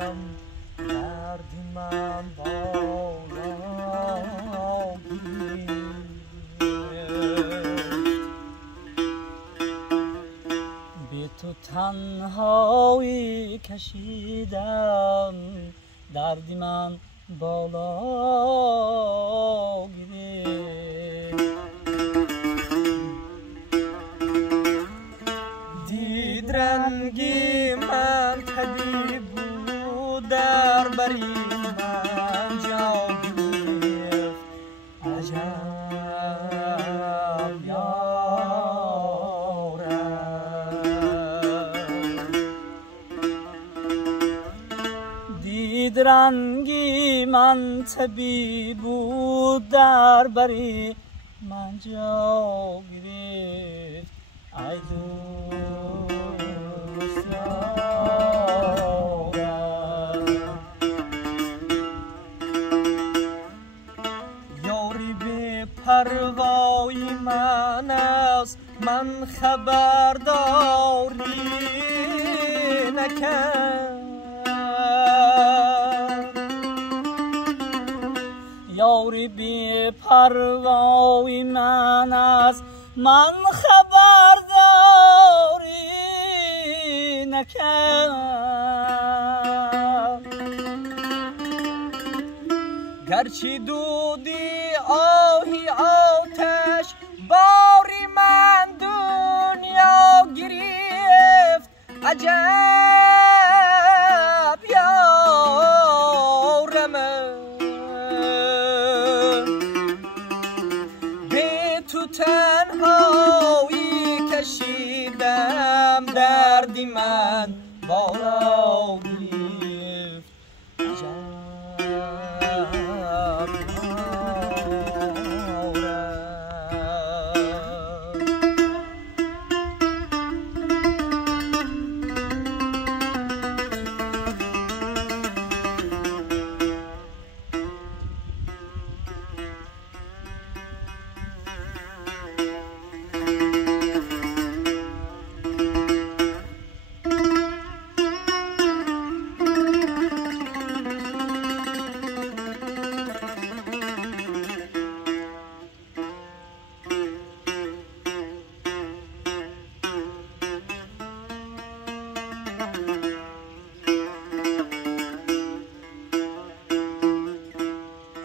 کشیدم دردی من بالا بی تو تنهایی کشیدم دردی من بالا دید رنگی من طبیب بود در بری من جا گرفت عجب یارم دید رنگی من طبیب بود در بری من جا گرفت ای دوست یارم یاری به پروای من است من خبرداری نکرد یاری بی پروای من است من خبرداری نکرد گرچه دودی آهی آتش باری من دنیا گرفت عجب یارم تنهایی کشیدم دردی من بالا گرفت عجب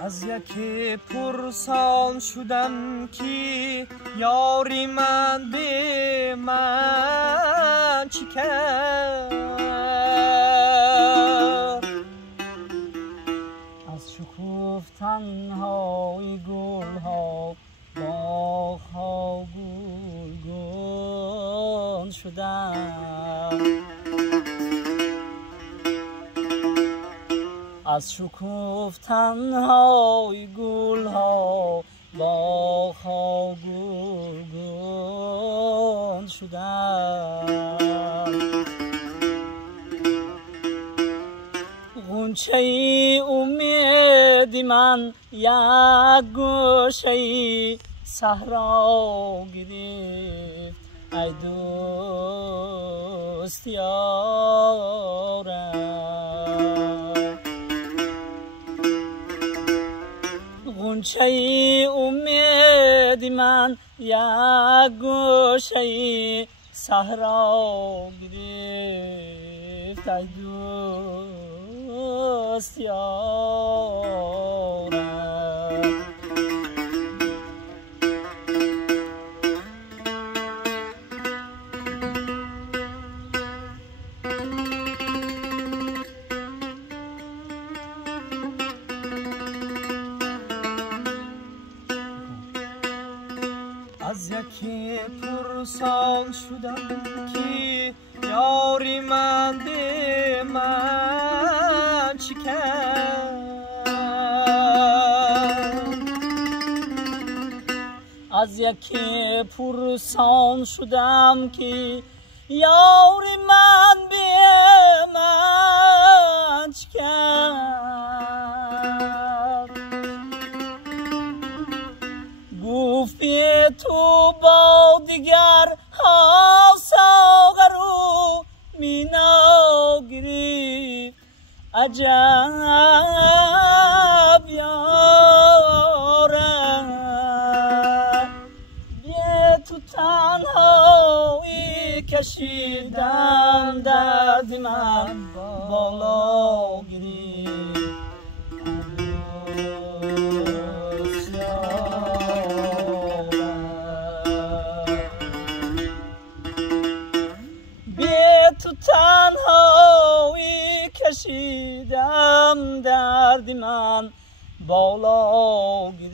از یکی پرسان شدم که یاری من به من چی کرد از شکوفتن های گل ها باغ ها گلگون شدم از شکوفتن های گل ها باغ ها گلگون شدم غنچه ای امیدی من یک گوشه ای صحرا گرفت ای دوست یارم غنچه ای امیدی من یک گوشه ای صحرا گرفت ای دوست یارم از یکی پرسان شدم که یاری من به من چی کرد از یکی پرسان شدم که یاری من به من چی کرد گفتی تو با دیگر ها ساغر و مینا گرفت عجب یارم بی تو تنهایی کشیدم دردی من بالا گیری تو تنهایی کشیدم دردی من بالا گیری